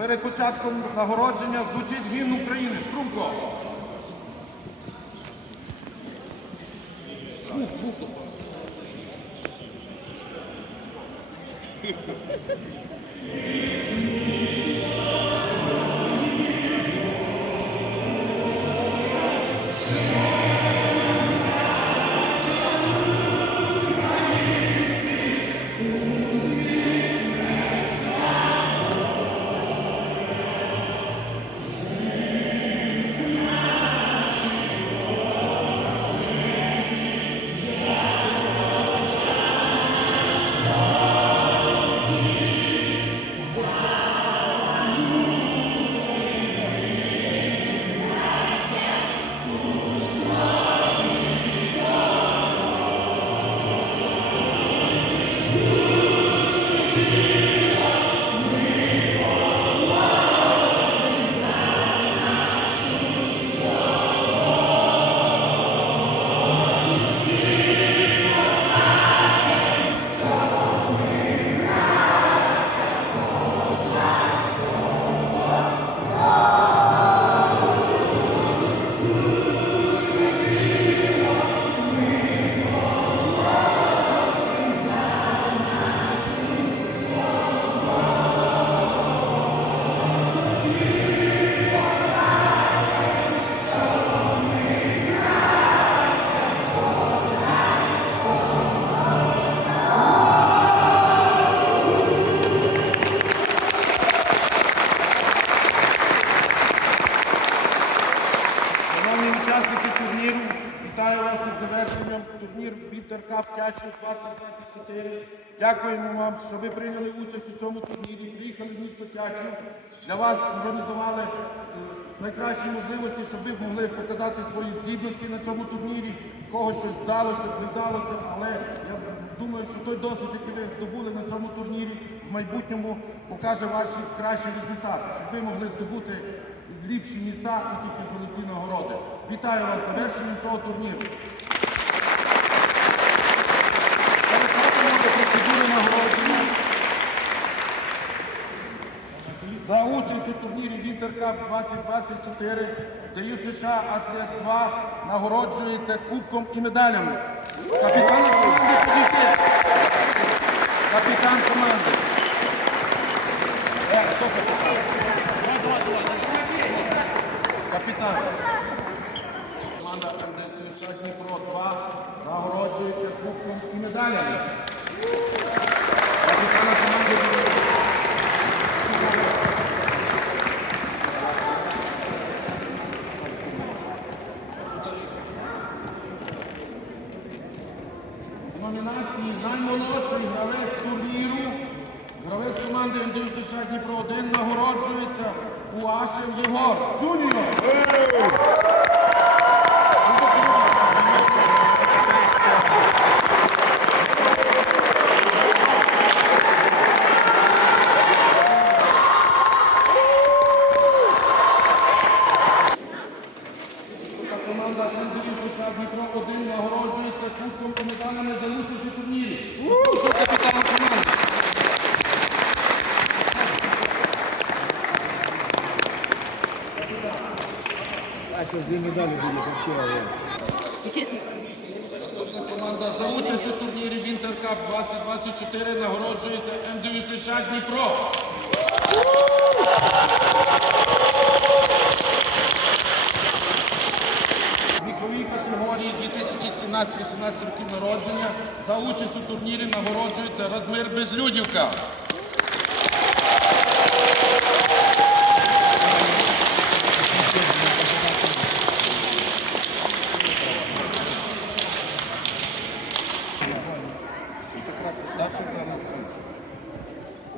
перед початком нагородження звучить гімн України. Струмко. Фух, фух. Thank Шановні завершенням турніру Вінтеркап Тячів 2024. Дякуємо вам, що ви прийняли участь у цьому турнірі. Приїхали в місто Тячів. Для вас організували найкращі можливості, щоб ви могли показати свої здібності на цьому турнірі. В Кого щось вдалося, не вдалося, але я думаю, що той досвід, який ви здобули на цьому турнірі, в майбутньому покаже ваші кращі результати, щоб ви могли здобути ліпші міста і тільки золоті нагороди. Вітаю вас завершенням цього турніру. За участь у турнірі Вінтеркап 2024 ДЮ США Атлет 2 нагороджується кубком і медалями. Капітан команди підійти. Капітан команди. Капітан. Команда МДС США Дніпро 2 нагороджується кубком і медалями. Номінації наймолодший гравець турніру. Гравець команди МДС США Дніпро 1 нагороджується Уашев Єгор Джуніор. Команда США Дніпро 1 нагороджується кубком медалями за участь у турнірі. Капітан команди? А что, две медали были вообще. Наступна команда за участь у турнірі Вінтеркап 2024 нагороджується МДЮ США Дніпро. Віковій категорії 2017-18 років народження за участь у турнірі нагороджується Радмир Безлюдівка.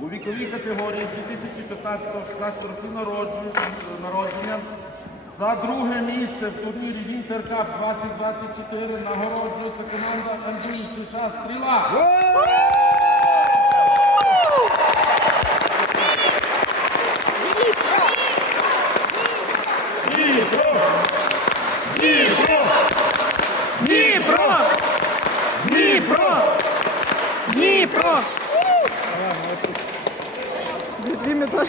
У віковій категорії 2015-16 років народження за друге місце в турнірі Вінтеркап 2024 нагороджується команда Андрій США Стріла. Дніпро! Дніпро! Дніпро! Дві медалі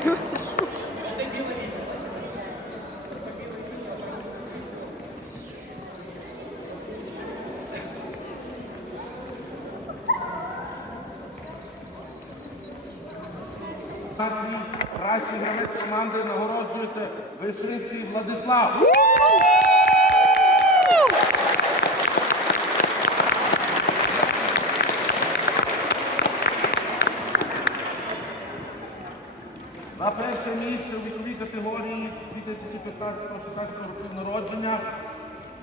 Нації, кращий гравець команди нагороджується Вишинський Владислав. За перше місце у віковій категорії 2015-16 років народження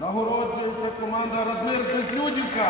нагороджується команда Радмир Безлюдівка.